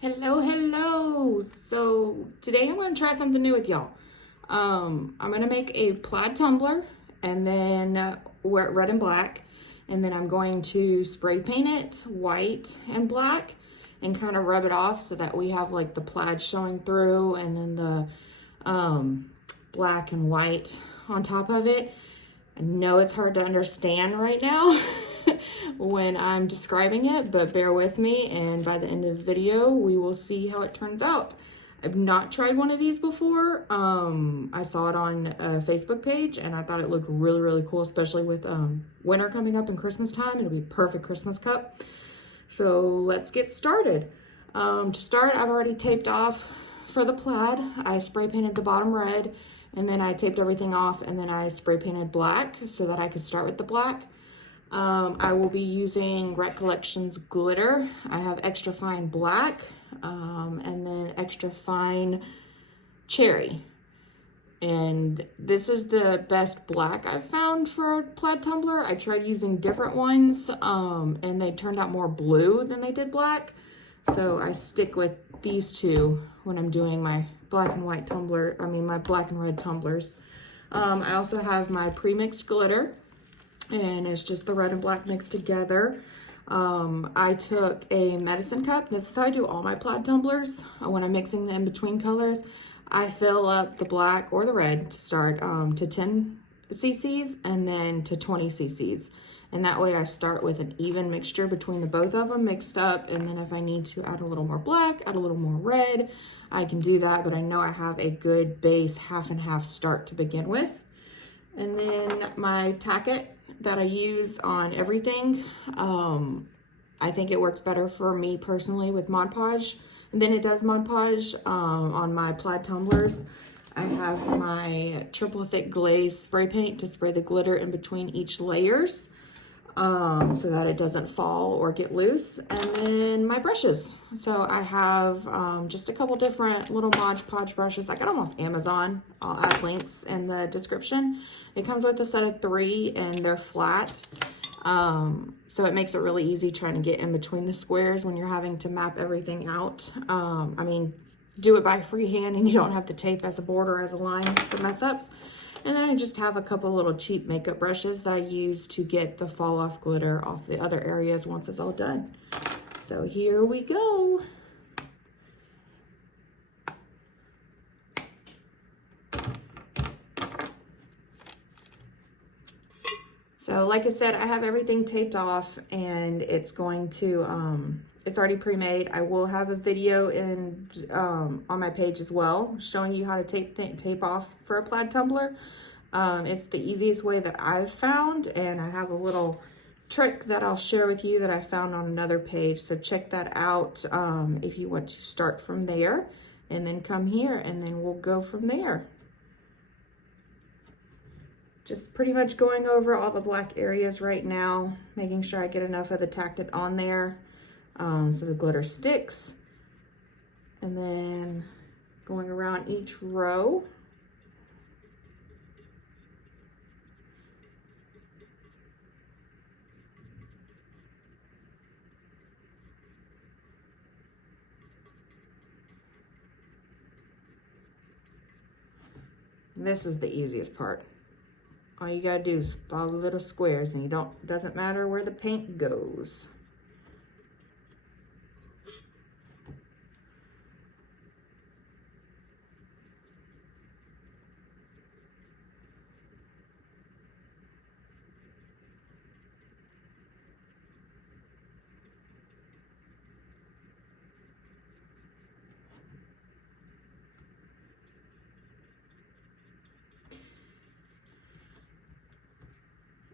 Hello. So today I'm going to try something new with y'all. I'm going to make a plaid tumbler and then wear it red and black. And then I'm going to spray paint it white and black and kind of rub it off so that we have like the plaid showing through and then the black and white on top of it. I know it's hard to understand right now when I'm describing it, but bear with me, and by the end of the video, we will see how it turns out. I've not tried one of these before. I saw it on a Facebook page, and I thought it looked really cool, especially with winter coming up and Christmas time. It'll be a perfect Christmas cup. So let's get started. To start, I've already taped off for the plaid. I spray painted the bottom red, and then I taped everything off, and then I spray painted black so that I could start with the black. I will be using Recollections glitter. I have extra fine black, and then extra fine cherry. And this is the best black I've found for a plaid tumbler. I tried using different ones, and they turned out more blue than they did black. So I stick with these two when I'm doing my black and white tumbler, my black and red tumblers. I also have my pre-mixed glitter, and it's just the red and black mixed together. I took a medicine cup. This is how I do all my plaid tumblers. When I'm mixing the in-between colors, I fill up the black or the red to start to 10 cc's and then to 20 cc's. And that way I start with an even mixture between the both of them mixed up. And then if I need to add a little more black, add a little more red, I can do that. But I know I have a good base half and half start to begin with. And then my tacket that I use on everything, I think it works better for me personally with Mod Podge than it does Mod Podge on my plaid tumblers. I have my triple thick glaze spray paint to spray the glitter in between each layers so that it doesn't fall or get loose. And then my brushes. So I have just a couple different little Mod Podge brushes. I got them off Amazon. I'll add links in the description. It comes with a set of 3 and they're flat. So it makes it really easy trying to get in between the squares when you're having to map everything out. Do it by freehand and you don't have to tape as a border, as a line for mess ups. And then I just have a couple little cheap makeup brushes that I use to get the fall off glitter off the other areas once it's all done. So here we go. So like I said, I have everything taped off and it's going to, it's already pre-made. I will have a video on my page as well, showing you how to tape off for a plaid tumbler. It's the easiest way that I've found, and I have a little trick that I'll share with you that I found on another page. So check that out if you want to start from there, and then come here and then we'll go from there. Just pretty much going over all the black areas right now, making sure I get enough of the tacted on there so the glitter sticks. And then going around each row. And this is the easiest part. All you gotta do is follow the little squares, and doesn't matter where the paint goes.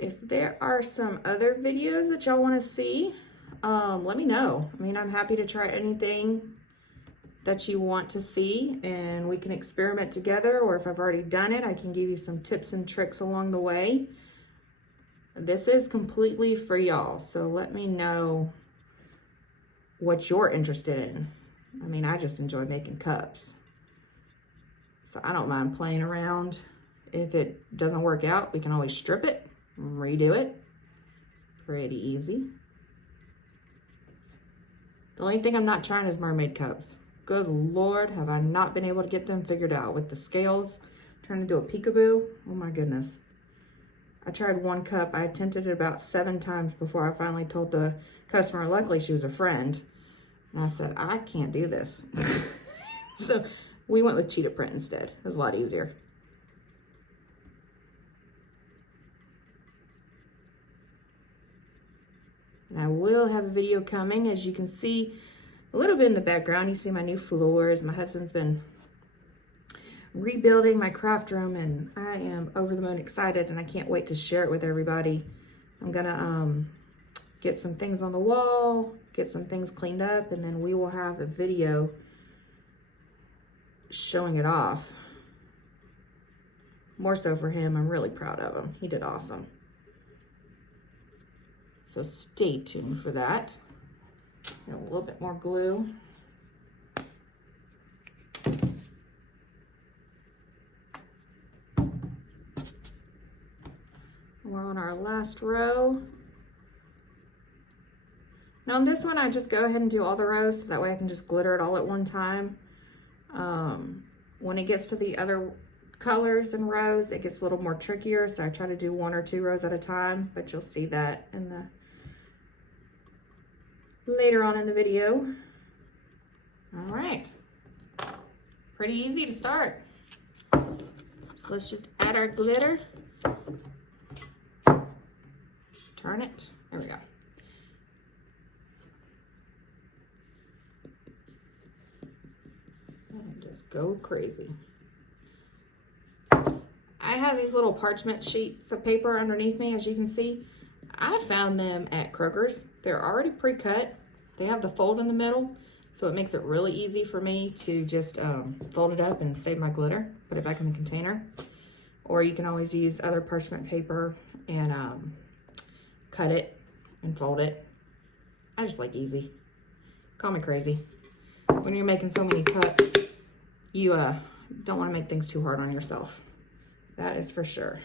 If there are some other videos that y'all want to see, let me know. I'm happy to try anything that you want to see, and we can experiment together, or if I've already done it, I can give you some tips and tricks along the way. This is completely for y'all, so let me know what you're interested in. I just enjoy making cups, so I don't mind playing around. If it doesn't work out, we can always strip it, redo it. Pretty easy. The only thing I'm not trying is mermaid cups. Good Lord, have I not been able to get them figured out with the scales. Trying to do a peekaboo. Oh my goodness. I tried one cup. I attempted it about 7 times before I finally told the customer. Luckily, she was a friend. And I said, I can't do this. So we went with cheetah print instead. It was a lot easier. And I will have a video coming. As you can see a little bit in the background, you see my new floors. My husband's been rebuilding my craft room, and I am over the moon excited, and I can't wait to share it with everybody. I'm gonna get some things on the wall, get some things cleaned up, and then we will have a video showing it off. More so for him. I'm really proud of him. He did awesome. So stay tuned for that. And a little bit more glue. We're on our last row. Now on this one, I just go ahead and do all the rows, so that way I can just glitter it all at one time. When it gets to the other colors and rows, it gets a little more trickier, so I try to do 1 or 2 rows at a time, but you'll see that in the later on in the video. All right, pretty easy to start. So let's just add our glitter. Turn it, there we go. And just go crazy. I have these little parchment sheets of paper underneath me, as you can see. I found them at Kroger's. They're already pre-cut. They have the fold in the middle, so it makes it really easy for me to just fold it up and save my glitter, put it back in the container. Or you can always use other parchment paper and cut it and fold it. I just like easy. Call me crazy. When you're making so many cups, you don't want to make things too hard on yourself. That is for sure.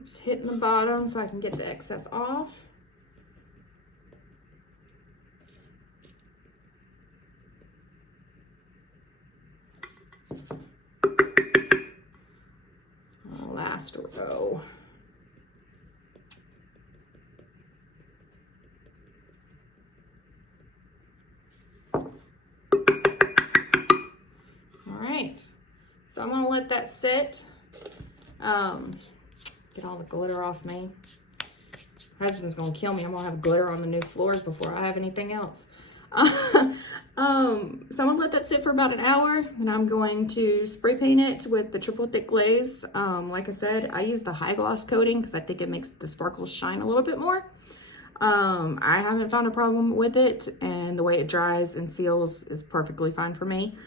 Just hitting the bottom so I can get the excess off. Last row. So I'm gonna let that sit. Get all the glitter off me. My husband's gonna kill me. I'm gonna have glitter on the new floors before I have anything else. So I'm gonna let that sit for about an hour, and I'm going to spray paint it with the triple thick glaze. Like I said, I use the high gloss coating because I think it makes the sparkles shine a little bit more. I haven't found a problem with it, and the way it dries and seals is perfectly fine for me.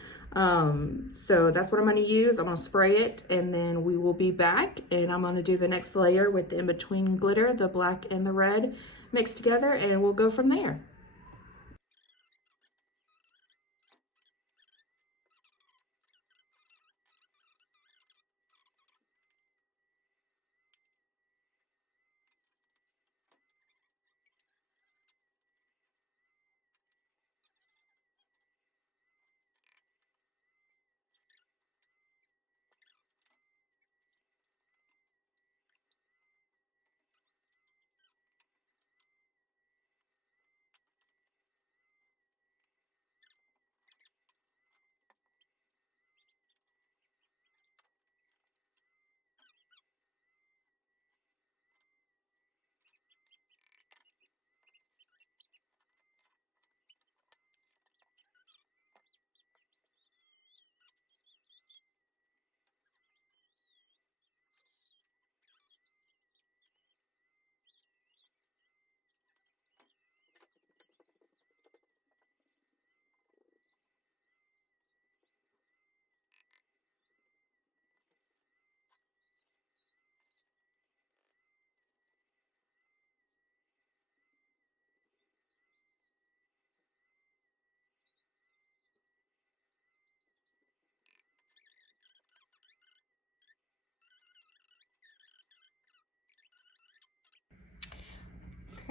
So that's what I'm going to use. I'm going to spray it, and then we will be back, and I'm going to do the next layer with the in-between glitter, the black and the red mixed together, and we'll go from there.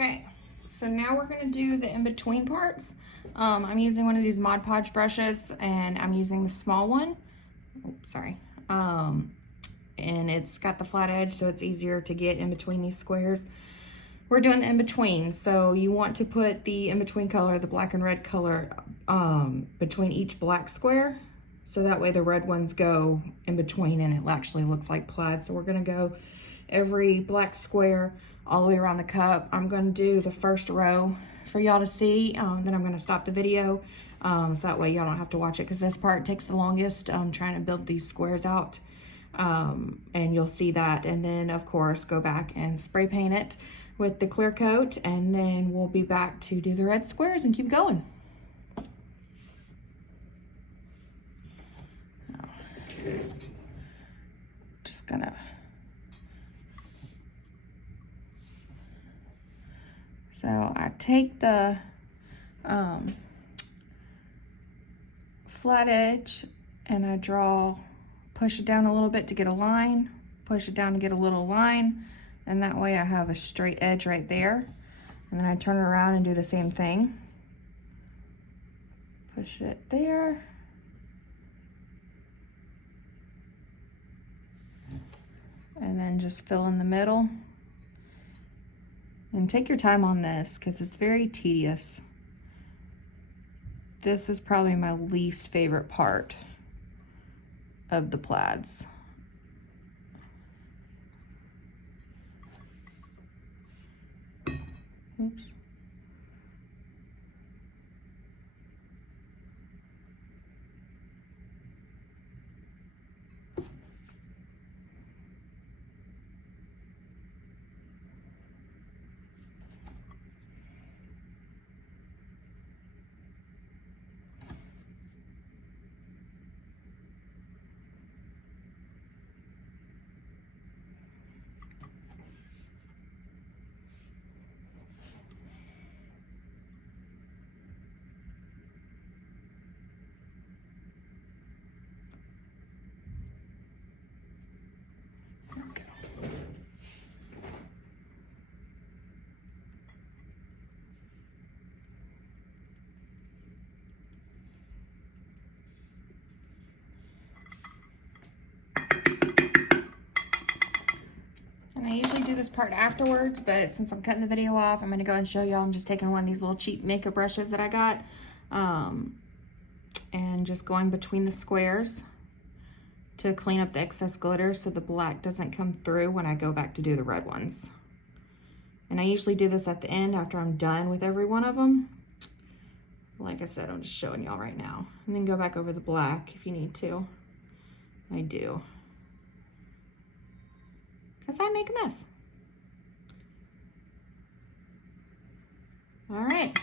Okay, so now we're gonna do the in-between parts. I'm using one of these Mod Podge brushes, and I'm using the small one. Oops, sorry. And it's got the flat edge, so it's easier to get in between these squares. We're doing the in-between, so you want to put the in-between color, the black and red color, between each black square, so that way the red ones go in between and it actually looks like plaid. So we're gonna go every black square all the way around the cup. I'm gonna do the first row for y'all to see, then I'm gonna stop the video, so that way y'all don't have to watch it, because this part takes the longest, trying to build these squares out. And you'll see that, and then of course go back and spray paint it with the clear coat, and then we'll be back to do the red squares and keep going. Just gonna so I take the flat edge and I push it down a little bit to get a line, push it down to get a little line, and that way I have a straight edge right there. And then I turn it around and do the same thing. Push it there. And then just fill in the middle. And take your time on this, because it's very tedious. This is probably my least favorite part of the plaids. Oops. I usually do this part afterwards, but since I'm cutting the video off, I'm going to go and show y'all. I'm just taking one of these little cheap makeup brushes that I got, and just going between the squares to clean up the excess glitter so the black doesn't come through when I go back to do the red ones. And I usually do this at the end after I'm done with every one of them. Like I said, I'm just showing y'all right now. And then go back over the black if you need to. I do. Because I make a mess. All right.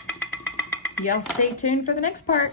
Y'all stay tuned for the next part.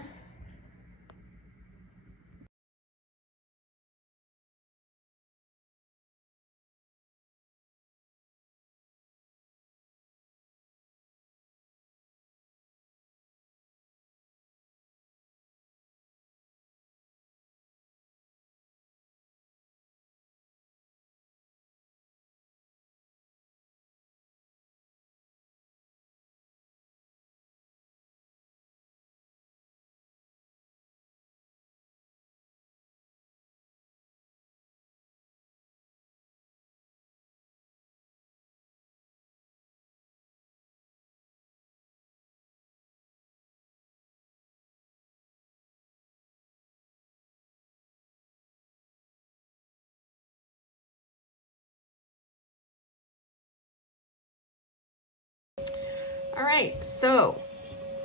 All right, so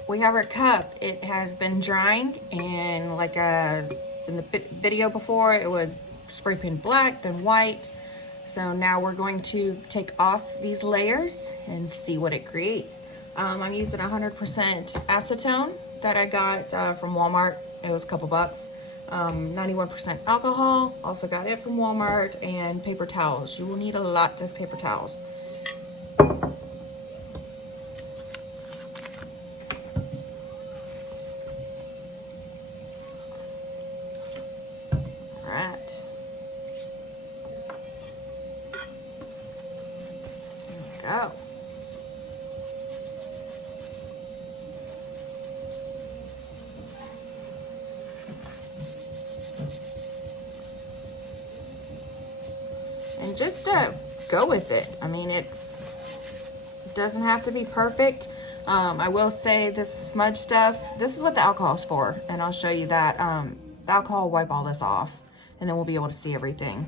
we have our cup. It has been drying, and like in the video before, it was spray painted black, then white. So now we're going to take off these layers and see what it creates. I'm using 100% acetone that I got from Walmart. It was a couple bucks. 91% alcohol, also got it from Walmart, and paper towels. You will need a lot of paper towels. Go. just go with it. I mean, it doesn't have to be perfect. I will say this smudge stuff, this is what the alcohol is for, and I'll show you that. The alcohol will wipe all this off, and then we'll be able to see everything.